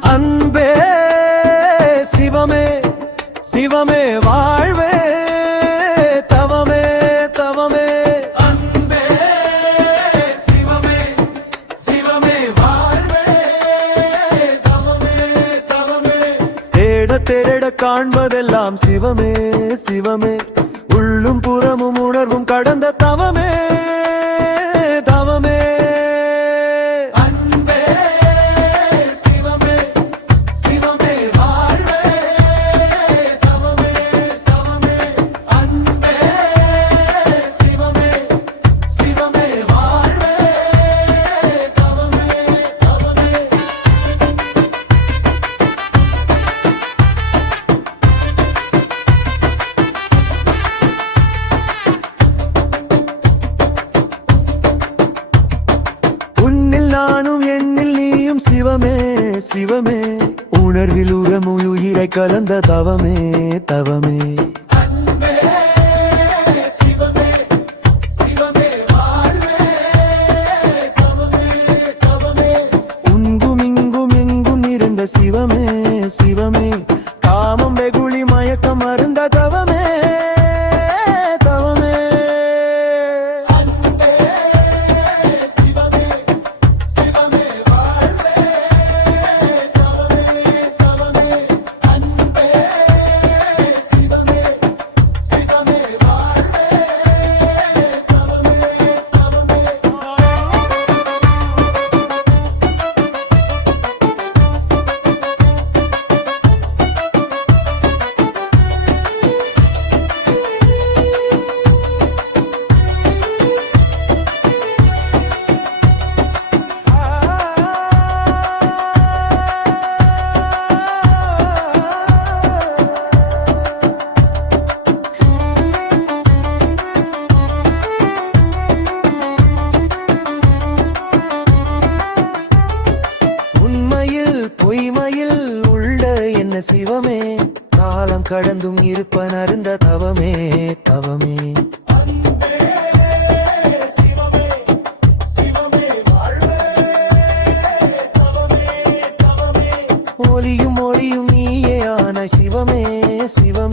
அன்பே சிவமே சிவமே வாழ்வே தவமே தவமே. அன்பே சிவமே சிவமே வாழ்வே தவமே தவமே. தேட தேட காண்பதெல்லாம் சிவமே சிவமே. உள்ளும் புறமும் உணர்வும் கடந்த தவமே தவமே. நானும் என்னில் நீயும் சிவமே சிவமே. உணர்வில் உரமும் உயிரை கலந்த தவமே தவமே. உங்கும் இங்கும் எங்கும் நிறைந்த சிவமே சிவமே. காமம் வெகுளி மயக்கம் மருந்த தவமே தவமே. பொய்மையில் உள்ள என்ன சிவமே. காலம் கடந்தும் இருப்பன் அருந்த தவமே தவமே. ஒளியும் ஒளியும் நீயே ஆன சிவமே சிவமே.